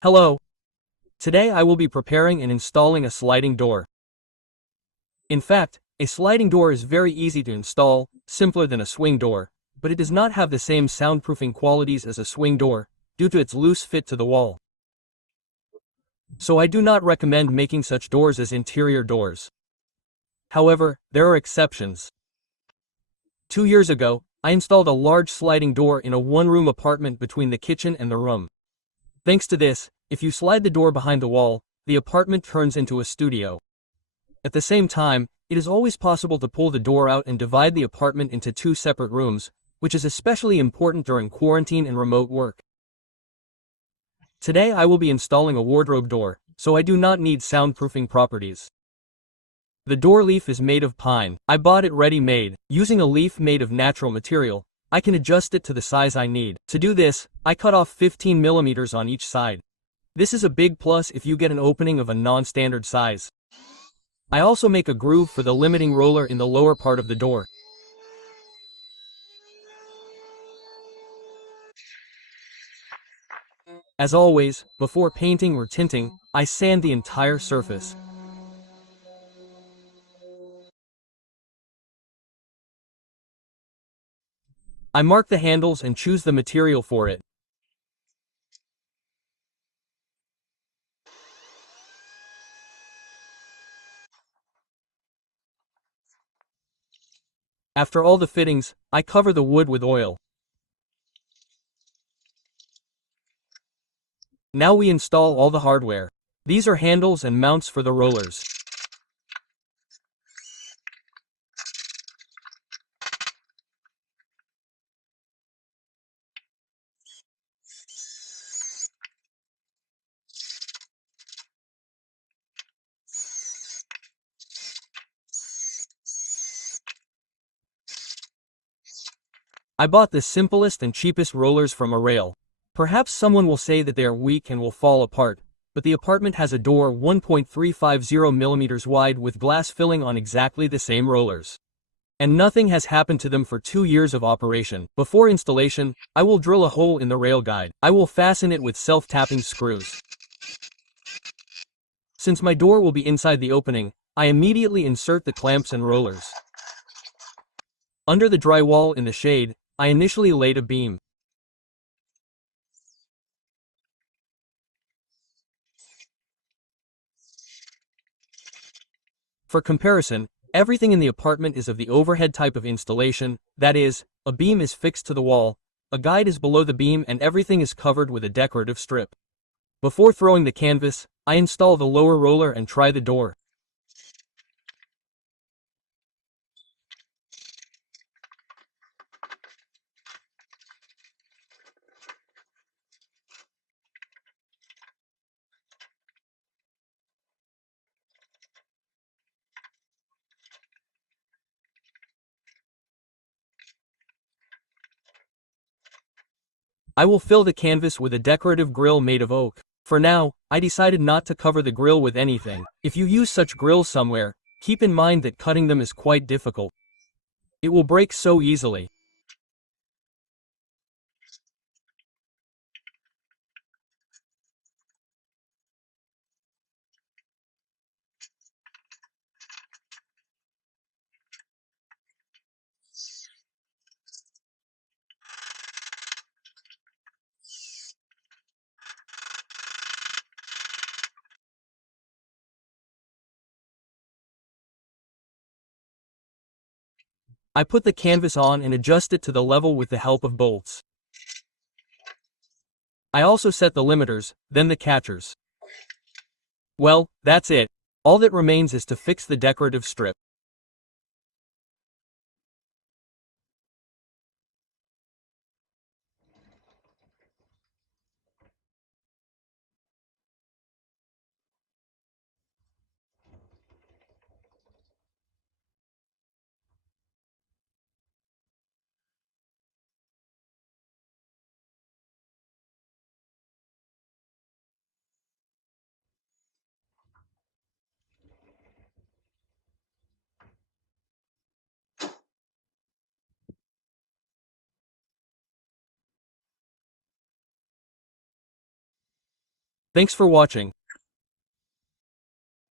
Hello, today I will be preparing and installing a sliding door. In fact, a sliding door is very easy to install, simpler than a swing door, but it does not have the same soundproofing qualities as a swing door, due to its loose fit to the wall. So I do not recommend making such doors as interior doors. However, there are exceptions. 2 years ago, I installed a large sliding door in a one-room apartment between the kitchen and the room. Thanks to this, if you slide the door behind the wall, the apartment turns into a studio. At the same time, it is always possible to pull the door out and divide the apartment into two separate rooms, which is especially important during quarantine and remote work. Today I will be installing a wardrobe door, so I do not need soundproofing properties. The door leaf is made of pine. I bought it ready-made. Using a leaf made of natural material, I can adjust it to the size I need. To do this, I cut off 15 millimeters on each side. This is a big plus if you get an opening of a non-standard size. I also make a groove for the limiting roller in the lower part of the door. As always, before painting or tinting, I sand the entire surface. I mark the handles and choose the material for it. After all the fittings, I cover the wood with oil. Now we install all the hardware. These are handles and mounts for the rollers. I bought the simplest and cheapest rollers from a rail. Perhaps someone will say that they are weak and will fall apart, but the apartment has a door 1.350 millimeters wide with glass filling on exactly the same rollers. And nothing has happened to them for 2 years of operation. Before installation, I will drill a hole in the rail guide. I will fasten it with self-tapping screws. Since my door will be inside the opening, I immediately insert the clamps and rollers. Under the drywall in the shade, I initially laid a beam. For comparison, everything in the apartment is of the overhead type of installation, that is, a beam is fixed to the wall, a guide is below the beam and everything is covered with a decorative strip. Before throwing the canvas, I install the lower roller and try the door. I will fill the canvas with a decorative grill made of oak. For now, I decided not to cover the grill with anything. If you use such grills somewhere, keep in mind that cutting them is quite difficult. It will break so easily. I put the canvas on and adjust it to the level with the help of bolts. I also set the limiters, then the catchers. Well, that's it. All that remains is to fix the decorative strip. Thanks for watching.